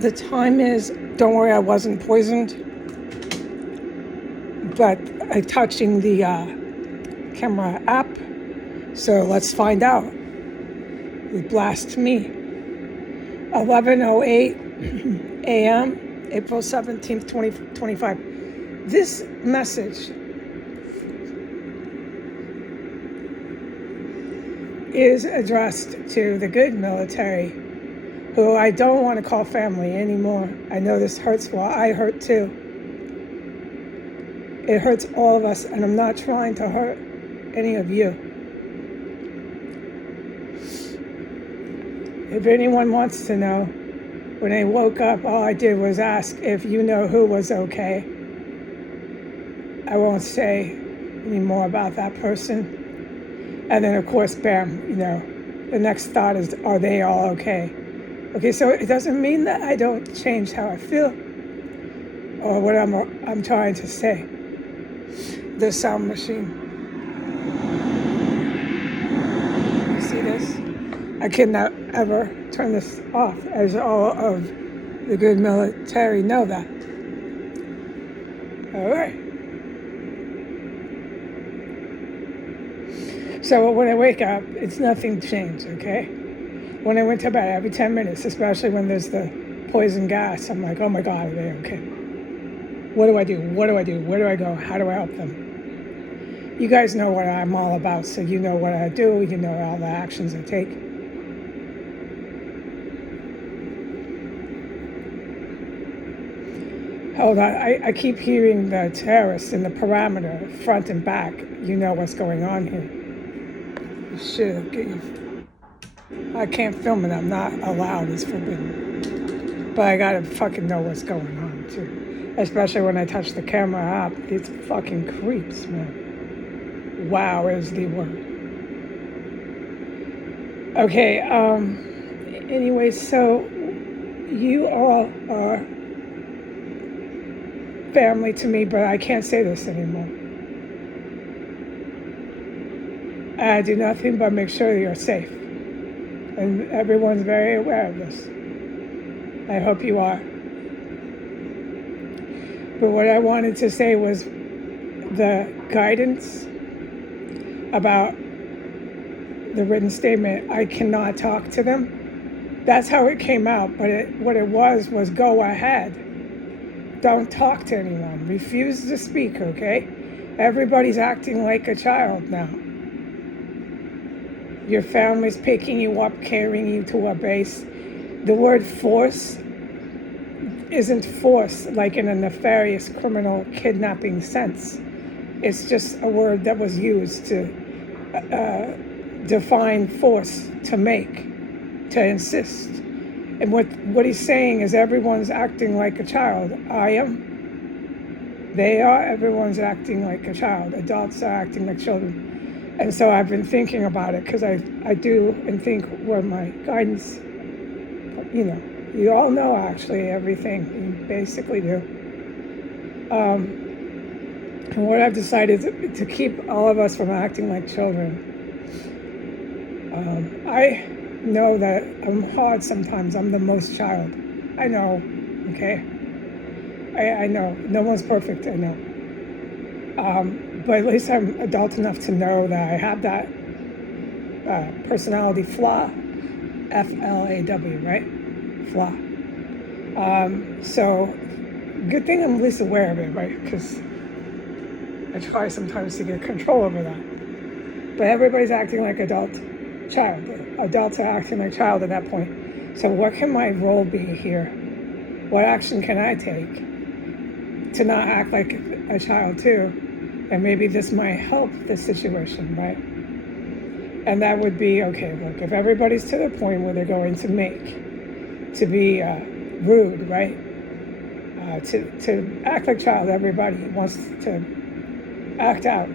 The time is, don't worry, I wasn't poisoned, but I'm touching the camera app, so let's find out. It blasts me. 11:08 a.m., April 17th, 2025. This message is addressed to the good military, who I don't want to call family anymore. I know this hurts. Well, I hurt too. It hurts all of us, and I'm not trying to hurt any of you. If anyone wants to know, when I woke up, all I did was ask if you know who was okay. I won't say any more about that person. And then, of course, bam, the next thought is, are they all okay? Okay, so it doesn't mean that I don't change how I feel or what I'm trying to say. The sound machine. You see this? I cannot ever turn this off, as all of the good military know that. All right. So when I wake up, it's nothing changed, okay? When I went to bed, every 10 minutes, especially when there's the poison gas, I'm like, oh my God, are they okay? What do I do? What do I do? Where do I go? How do I help them? You guys know what I'm all about, so you know what I do. You know all the actions I take. Hold on, I keep hearing the terrorists in the perimeter, front and back. You know what's going on here. You should get your... I can't film it, I'm not allowed, it's forbidden. But I gotta fucking know what's going on too. Especially when I touch the camera app, it's fucking creeps, man. Wow is the word. Okay, anyway, so you all are family to me, but I can't say this anymore. I do nothing but make sure you're safe. And everyone's very aware of this. I hope you are. But what I wanted to say was the guidance about the written statement, I cannot talk to them. That's how it came out, but what it was go ahead. Don't talk to anyone. Refuse to speak, okay? Everybody's acting like a child now. Your family's picking you up, carrying you to a base. The word force isn't force like in a nefarious criminal kidnapping sense. It's just a word that was used to define force, to make, to insist. And what he's saying is everyone's acting like a child. I am. They are. Everyone's acting like a child. Adults are acting like children. And so I've been thinking about it because I do and think where my guidance, you all know actually everything. You basically do. And what I've decided to keep all of us from acting like children. I know that I'm hard sometimes. I'm the most child. I know, okay? I know. No one's perfect, I know. But at least I'm adult enough to know that I have that personality flaw, F-L-A-W, right? Flaw. So good thing I'm at least aware of it, right? Because I try sometimes to get control over that. But everybody's acting like child. Adults are acting like child at that point. So what can my role be here? What action can I take to not act like a child too? And maybe this might help the situation, right? And that would be, okay, look, if everybody's to the point where they're going to be rude, right? To act like child, everybody wants to act out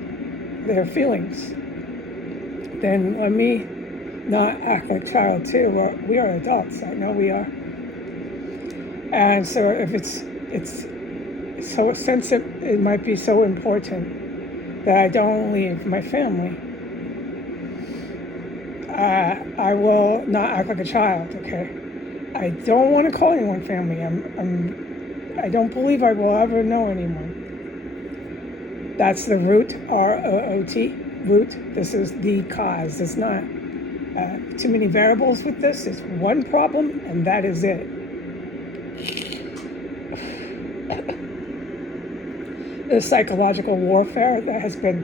their feelings. Then let me not act like child too. We are adults, I know we are. And so if it's so sensitive, it might be so important that I don't leave my family. I will not act like a child, okay? I don't want to call anyone family. I don't believe I will ever know anyone. That's the root, ROOT, root. This is the cause. There's not too many variables with this. It's one problem, and that is it. The psychological warfare that has been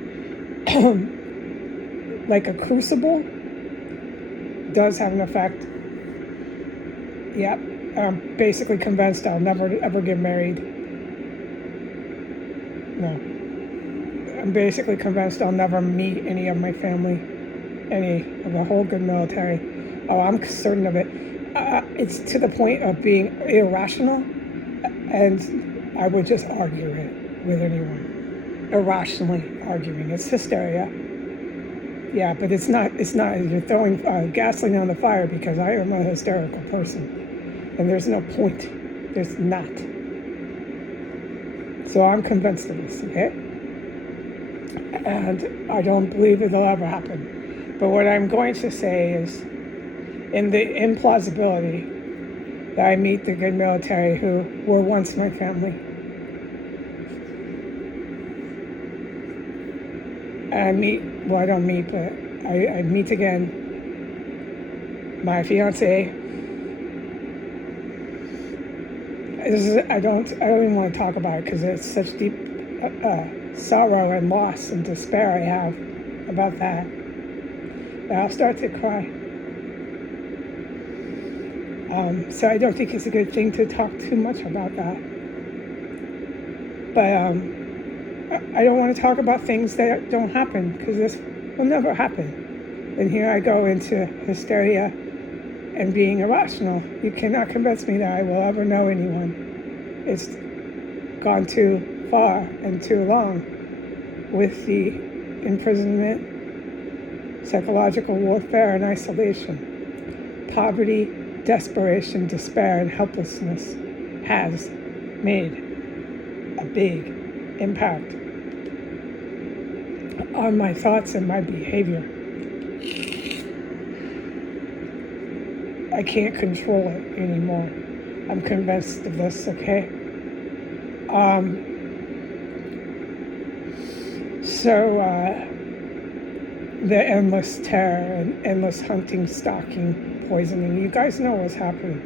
like a crucible does have an effect. Yep, I'm basically convinced I'll never ever get married. No. I'm basically convinced I'll never meet any of my family, any of the whole good military. Oh, I'm certain of it. It's to the point of being irrational, and I would just argue it with anyone. Irrationally arguing. It's hysteria. Yeah, but it's not. You're throwing gasoline on the fire because I am a hysterical person. And there's no point. There's not. So I'm convinced of this, okay? And I don't believe it'll ever happen. But what I'm going to say is, in the implausibility that I meet the good military who were once my family, I don't meet, but I meet again my fiance. I don't even want to talk about it because it's such deep sorrow and loss and despair I have about that. But I'll start to cry. So I don't think it's a good thing to talk too much about that. But I don't want to talk about things that don't happen because this will never happen. And here I go into hysteria and being irrational. You cannot convince me that I will ever know anyone. It's gone too far and too long with the imprisonment, psychological warfare, and isolation. Poverty, desperation, despair, and helplessness has made a big impact on my thoughts and my behavior. I can't control it anymore. I'm convinced of this, okay? The endless terror and endless hunting, stalking, poisoning. You guys know what's happening.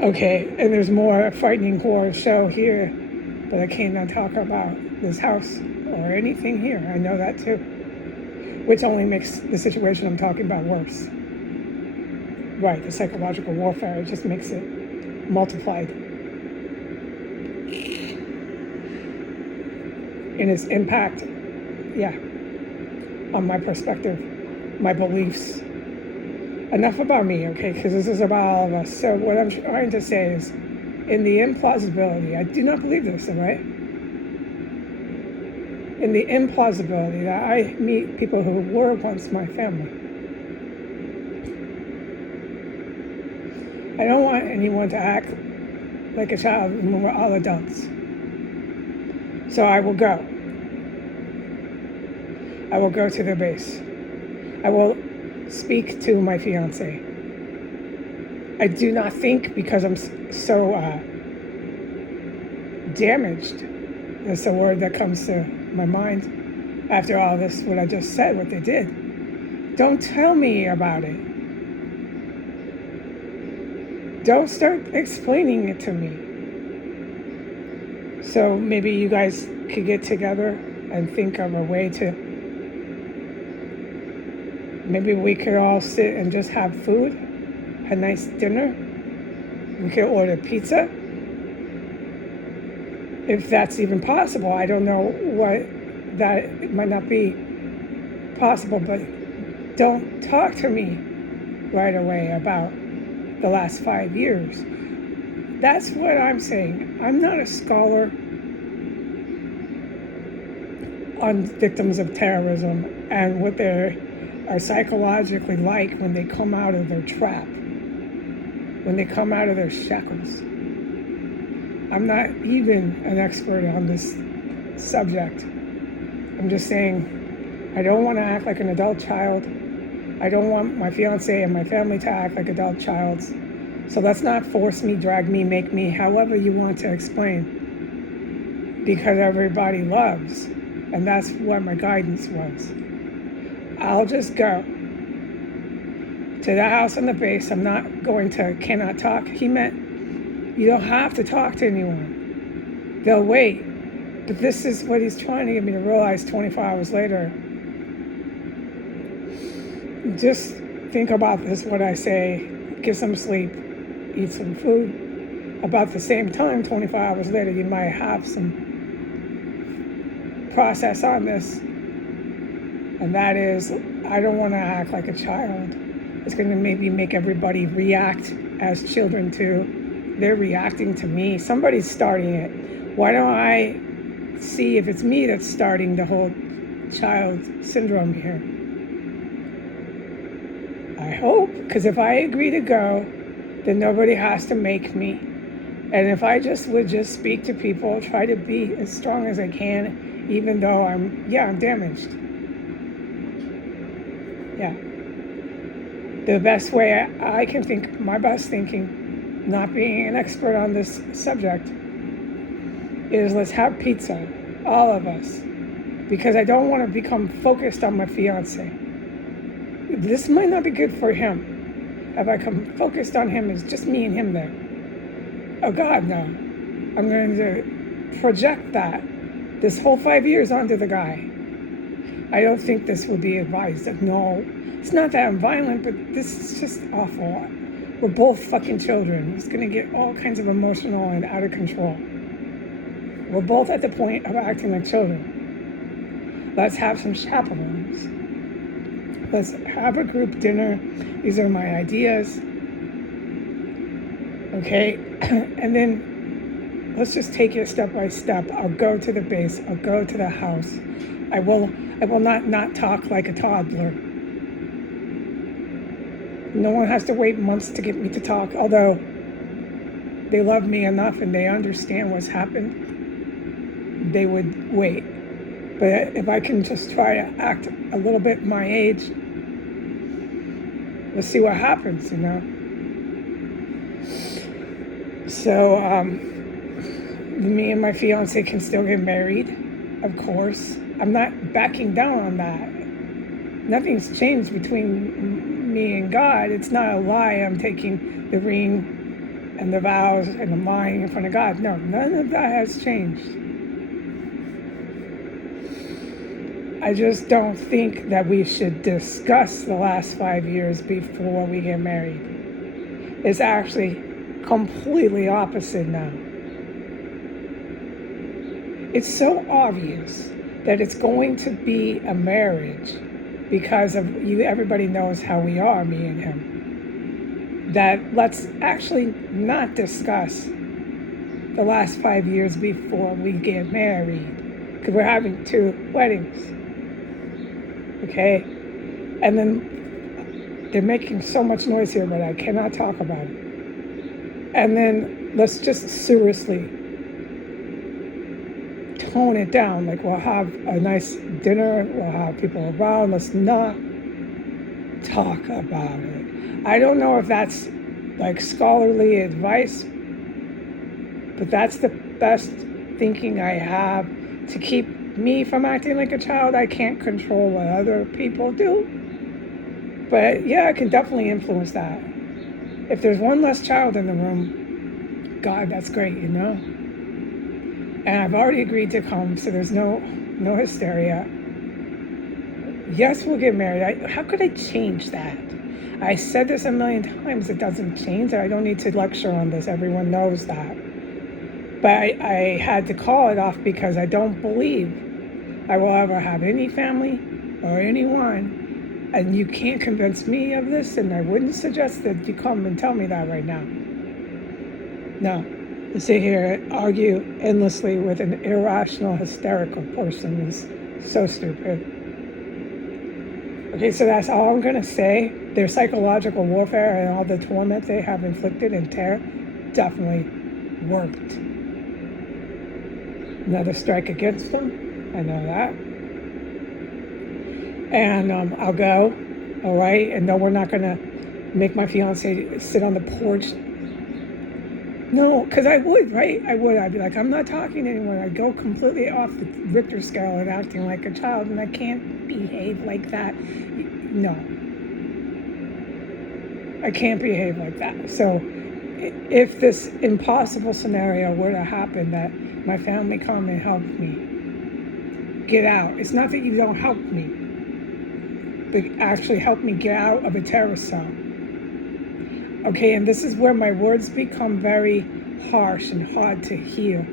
Yeah. Okay, and there's more frightening horror show here, but I cannot talk about this house or anything here. I know that too. Which only makes the situation I'm talking about worse. Right, the psychological warfare, it just makes it multiplied. In its impact, yeah, on my perspective, my beliefs. Enough about me, okay, because this is about all of us. So what I'm trying to say is, in the implausibility, I do not believe this, all right? In the implausibility that I meet people who were once my family. I don't want anyone to act like a child when we're all adults. So I will go. I will go to their base. I will speak to my fiance. I do not think, because I'm so damaged, that's the word that comes to my mind after all this, what I just said, what they did. Don't tell me about it. Don't start explaining it to me. So maybe you guys could get together and think of a way to, maybe we could all sit and just have food, a nice dinner. We could order pizza. If that's even possible. I don't know it might not be possible, but don't talk to me right away about the last 5 years. That's what I'm saying. I'm not a scholar on victims of terrorism and what they are psychologically like when they come out of their trap, when they come out of their shackles. I'm not even an expert on this subject. I'm just saying, I don't want to act like an adult child. I don't want my fiance and my family to act like adult childs. So let's not force me, drag me, make me, however you want to explain. Because everybody loves. And that's what my guidance was. I'll just go to the house on the base. I'm not going to cannot talk. He meant you don't have to talk to anyone. They'll wait. But this is what he's trying to get me to realize 24 hours later. Just think about this, what I say. Get some sleep. Eat some food. About the same time, 24 hours later, you might have some process on this. And that is, I don't want to act like a child. It's going to maybe make everybody react as children too. They're reacting to me. Somebody's starting it. Why don't I see if it's me that's starting the whole child syndrome here? I hope, because if I agree to go, then nobody has to make me. And if I would just speak to people, try to be as strong as I can, even though I'm damaged. Yeah. The best way I can think, my best thinking, not being an expert on this subject, is let's have pizza, all of us. Because I don't want to become focused on my fiance. This might not be good for him. If I come focused on him, it's just me and him there. Oh God, no. I'm going to project that this whole 5 years onto the guy. I don't think this will be advised. No, it's not that I'm violent, but this is just awful. We're both fucking children. It's going to get all kinds of emotional and out of control. We're both at the point of acting like children. Let's have some chaperones. Let's have a group dinner. These are my ideas. Okay? And then let's just take it step by step. I'll go to the base. I'll go to the house. I will not talk like a toddler. No one has to wait months to get me to talk, although they love me enough and they understand what's happened. They would wait. But if I can just try to act a little bit my age, let's see what happens, you know. So, me and my fiance can still get married, of course. I'm not backing down on that. Nothing's changed between me and God. It's not a lie. I'm taking the ring and the vows and the lying in front of God. No, none of that has changed. I just don't think that we should discuss the last 5 years before we get married. It's actually completely opposite now. It's so obvious that it's going to be a marriage because of you. Everybody knows how we are, me and him. That let's actually not discuss the last 5 years before we get married, because we're having 2 weddings. Okay? And then they're making so much noise here, but I cannot talk about it. And then let's just seriously tone it down. Like, we'll have a nice dinner, we'll have people around, let's not talk about it. I don't know if that's like scholarly advice, but that's the best thinking I have to keep me from acting like a child. I can't control what other people do, but yeah, I can definitely influence that. If there's one less child in the room, God, that's great, you know. And I've already agreed to come, so there's no hysteria. Yes, we'll get married. How could I change that? I said this a million times. It doesn't change. I don't need to lecture on this. Everyone knows that. But I had to call it off because I don't believe I will ever have any family or anyone. And you can't convince me of this, and I wouldn't suggest that you come and tell me that right now. No. To sit here and argue endlessly with an irrational, hysterical person is so stupid. Okay, so that's all I'm going to say. Their psychological warfare and all the torment they have inflicted and terror definitely worked. Another strike against them. I know that. And I'll go. all right? And no, we're not going to make my fiance sit on the porch. No, because I would, right? I would. I'd be like, I'm not talking to anyone. I'd go completely off the Richter scale and acting like a child, and I can't behave like that. No. I can't behave like that. So if this impossible scenario were to happen, that my family come and help me get out, it's not that you don't help me, but actually help me get out of a terrorist cell. Okay, and this is where my words become very harsh and hard to hear.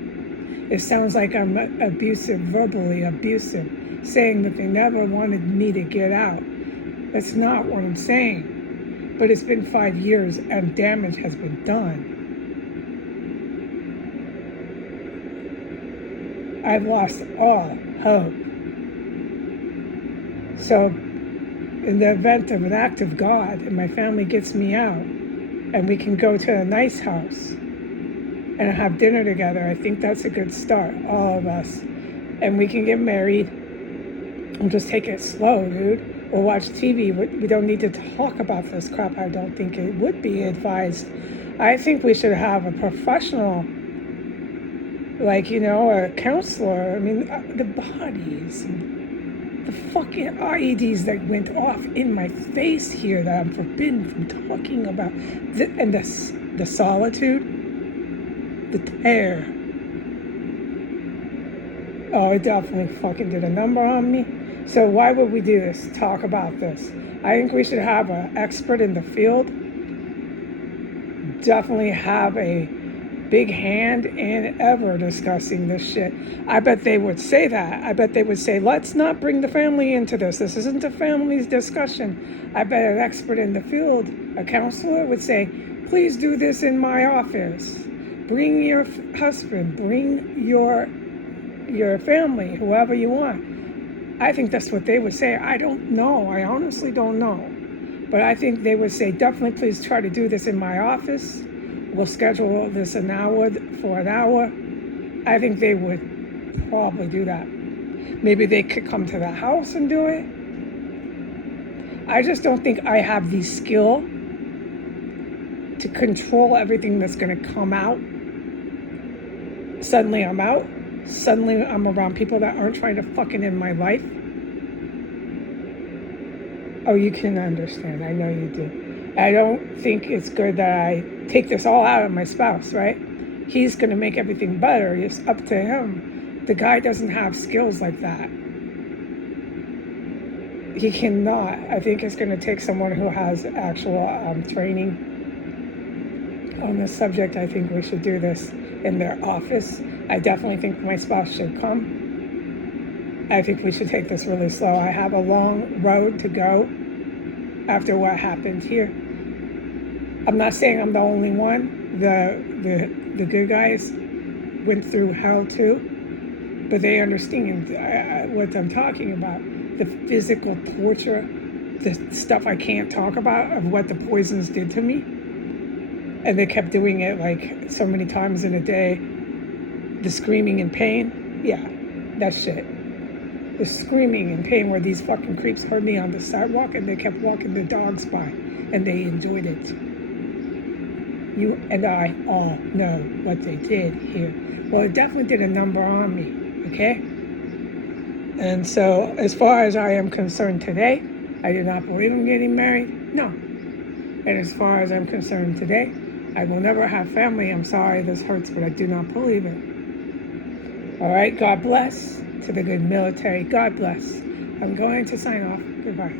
It sounds like I'm abusive, verbally abusive, saying that they never wanted me to get out. That's not what I'm saying. But it's been 5 years and damage has been done. I've lost all hope. So, in the event of an act of God and my family gets me out, and we can go to a nice house and have dinner together, I think that's a good start, all of us. And we can get married and just take it slow, dude. Or watch TV. We don't need to talk about this crap. I don't think it would be advised. I think we should have a professional, like, a counselor. I mean, the bodies, the fucking IEDs that went off in my face here that I'm forbidden from talking about, and the solitude, the terror. Oh, it definitely fucking did a number on me. So why would we do this? Talk about this. I think we should have an expert in the field. Definitely have a big hand in ever discussing this shit. I bet they would say that. I bet they would say, let's not bring the family into this. This isn't a family's discussion. I bet an expert in the field, a counselor, would say, please do this in my office. Bring your husband, bring your family, whoever you want. I think that's what they would say. I don't know. I honestly don't know. But I think they would say, definitely please try to do this in my office. We'll schedule this for an hour. I think they would probably do that. Maybe they could come to the house and do it. I just don't think I have the skill to control everything that's going to come out. Suddenly I'm out. Suddenly I'm around people that aren't trying to fucking end my life. Oh, you can understand. I know you do. I don't think it's good that I take this all out on my spouse, right? He's going to make everything better. It's up to him. The guy doesn't have skills like that. He cannot. I think it's going to take someone who has actual training on this subject. I think we should do this in their office. I definitely think my spouse should come. I think we should take this really slow. I have a long road to go after what happened here. I'm not saying I'm the only one. The good guys went through hell too, but they understand what I'm talking about. The physical torture, the stuff I can't talk about of what the poisons did to me. And they kept doing it like so many times in a day. The screaming in pain, yeah, that shit. The screaming in pain where these fucking creeps heard me on the sidewalk and they kept walking their dogs by and they enjoyed it. You and I all know what they did here. Well, it definitely did a number on me, okay? And so as far as I am concerned today, I do not believe in getting married, no. And as far as I'm concerned today, I will never have family. I'm sorry this hurts, but I do not believe it. All right, God bless to the good military. God bless. I'm going to sign off. Goodbye.